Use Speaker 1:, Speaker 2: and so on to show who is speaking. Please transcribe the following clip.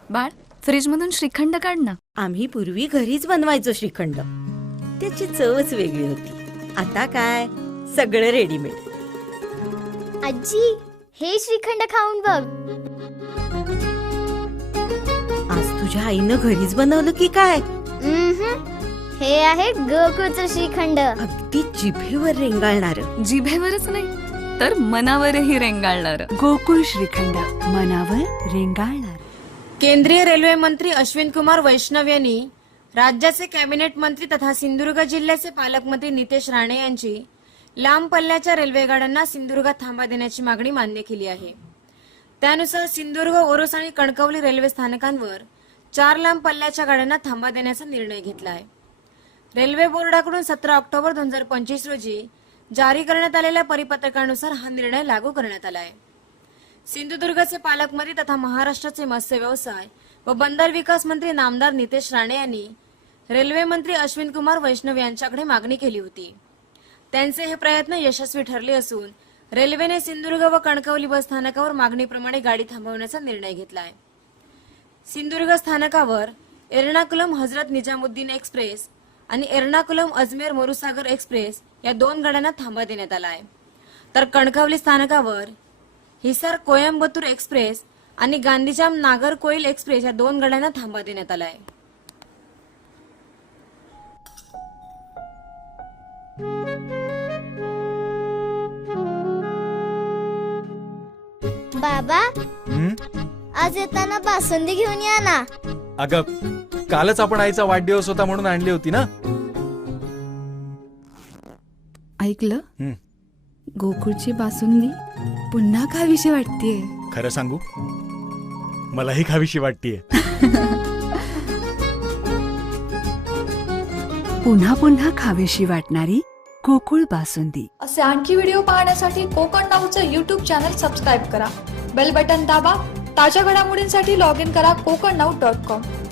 Speaker 1: बाळ, फ्रीज मधून श्रीखंड काढ ना.
Speaker 2: आम्ही पूर्वी घरीच बनवायचो श्रीखंड. त्याची चवच वेगळी होती. आता काय सगळं रेडीमेड.
Speaker 3: आजी, हे श्रीखंड खाऊन बघ.
Speaker 2: आज तुझ्या आईनं घरीच बनवलं की काय?
Speaker 3: हे आहे गोकुळचं श्रीखंड.
Speaker 2: अगदी जिभेवर रेंगाळणार.
Speaker 1: जिभेवरच नाही तर मनावरही रेंगाळणार.
Speaker 4: गोकुळ श्रीखंड, मनावर रेंगाळणार.
Speaker 5: केंद्रीय रेल्वे मंत्री अश्विन कुमार वैष्णव यांनी राज्याचे कॅबिनेट मंत्री तथा सिंधुदुर्ग जिल्ह्याचे पालकमंत्री नितेश राणे यांची लांब पल्ल्याच्या रेल्वेगाड्यांना सिंधुदुर्गात थांबा देण्याची मागणी मान्य केली आहे. त्यानुसार सिंधुदुर्ग, ओरोस आणि कणकवली रेल्वे स्थानकांवर 4 लांब पल्ल्याच्या गाड्यांना थांबा देण्याचा निर्णय घेतला आहे. रेल्वे बोर्डाकडून 17 ऑक्टोबर 2025 रोजी जारी करण्यात आलेल्या परिपत्रकानुसार हा निर्णय लागू करण्यात आला आहे. सिंधुदुर्गचे पालकमंत्री तथा महाराष्ट्राचे मत्स्य व्यवसाय व बंदर विकास मंत्री नामदार नितेश राणे यांनी रेल्वे मंत्री अश्विन कुमार वैष्णव यांच्याकडे मागणी केली होती. त्यांचे हे प्रयत्न यशस्वी ठरले असून रेल्वेने सिंधुदुर्ग व कणकवली बस स्थानकावर मागणीप्रमाणे गाडी थांबवण्याचा निर्णय घेतला आहे. सिंधुदुर्ग स्थानकावर एर्नाकुलम हजरत निजामुद्दीन एक्सप्रेस आणि एर्नाकुलम अजमेर मरुसागर एक्सप्रेस या 2 गाड्यांना थांबा देण्यात आला आहे. तर कणकवली स्थानकावर हिसार कोयंबतूर एक्सप्रेस आणि गांधीजाम नागरकोइल एक्सप्रेस या 2 गाड्यांना थांबा देण्यात आला आहे.
Speaker 3: बाबा, आज येताना बासुंदी घेऊन या ना.
Speaker 6: अगं, कालच आपण आईचा वाढदिवस होता म्हणून आणली होती ना.
Speaker 4: ऐकलं? गोकुळची बासुंदी पुन्हा खावीशी वाटतेय.
Speaker 6: खरं सांगू, मलाही खावीशी वाटतीये.
Speaker 4: पुन्हा पुन्हा खावीशी वाटणारी गोकुळ बासुंदी.
Speaker 7: असे आणखी व्हिडिओ पाहण्यासाठी कोकण नाऊचं यूट्यूब चॅनल सबस्क्राईब करा. बेल बटन दाबा. ताज्या घडामोडींसाठी लॉग इन करा kokarnaut.com.